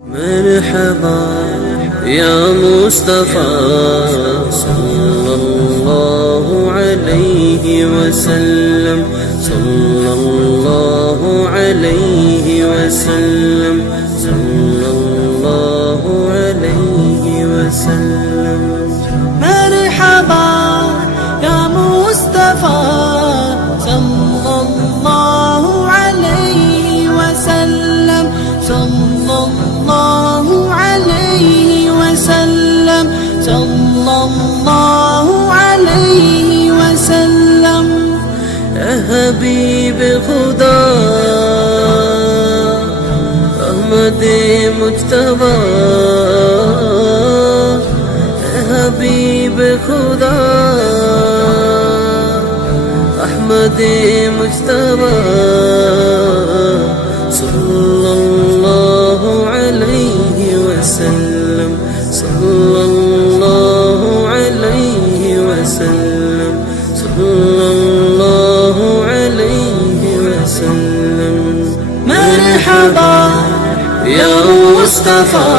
مرحبا یا مصطفیٰ صلی اللہ علیہ وسلم، صلی اللہ علیہ وسلم، صلی اللہ علیہ وسلم۔ مرحبا یا مصطفیٰ صلی اللہ علیہ وسلم، صلی اللہ علیہ وسلم، صلی اللہ علیہ وسلم۔ اے حبیب خدا احمد مجتبیٰ، اے حبیب خدا احمد مجتبیٰ، صلی اللہ علیہ وسلم، صلی اللہ علیہ وسلم، صلی اللہ علیہ وسلم۔ مرحبا یا مصطفیٰ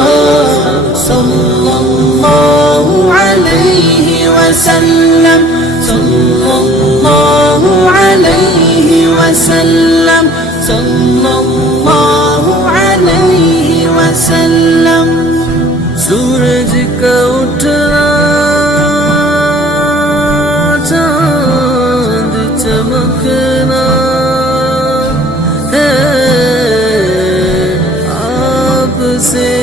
صلی اللہ علیہ وسلم، صلی اللہ علیہ وسلم، صلی اللہ علیہ وسلم۔ سورج کا اٹھنا، چاند چمکنا ہے آپ سے،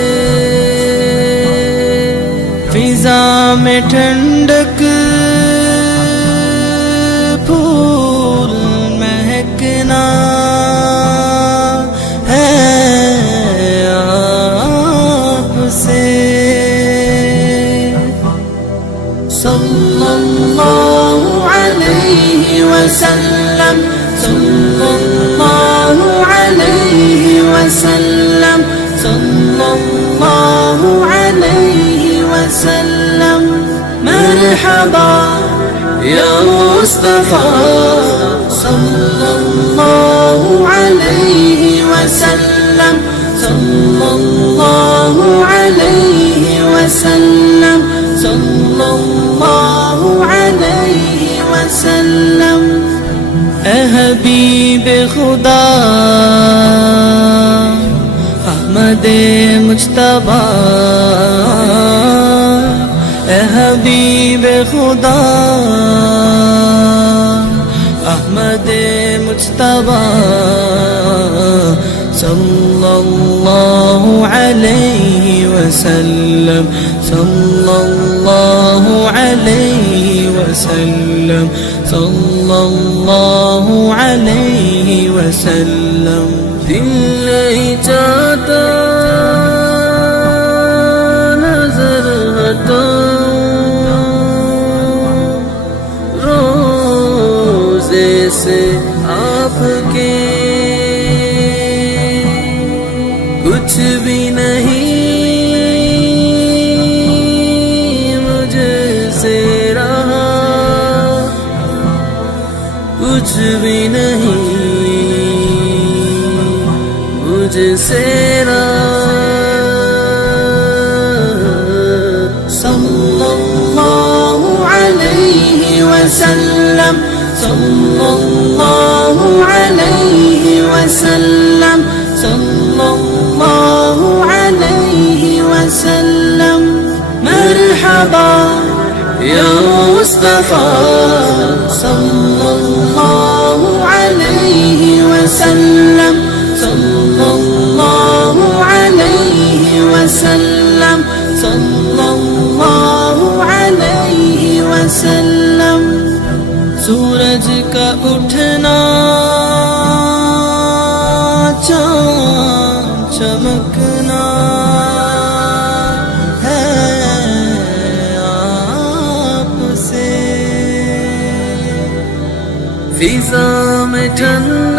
فضا میں ٹھنڈک، پھول مہکنا ہے آپ سے، صلی اللہ علیہ وسلم، صلی اللہ علیہ وسلم، صلی اللہ علیہ وسلم۔ مرحبا یا مصطفیٰ صلی اللہ علیہ وسلم، صلی اللہ علیہ وسلم، صلی اللہ علیہ وسلم۔ اے حبیب خدا احمد مجتبیٰ، اے حبیب خدا احمد مجتبیٰ، صلی اللہ علیہ وسلم، صلی اللہ علیہ وسلم، صلی اللہ علیہ وسلم۔ دل نہیں چاہتا نظر ہٹاؤں روزے سے آپ کے، کچھ بھی نہیں مجھ سے رہا، کچھ بھی نہیں مجھ سے رہا، صلی اللہ علیہ وسلم، صلی اللہ علیہ وسلم، صلی اللہ علیہ وسلم۔ مرحبا یا مصطفیٰ صلی اللہ علیہ وسلم، صلی اللہ علیہ وسلم، صلی اللہ علیہ وسلم۔ سورج کا اٹھنا، چاند چمکنا ہے آپ سے، فضا میں ٹھنڈ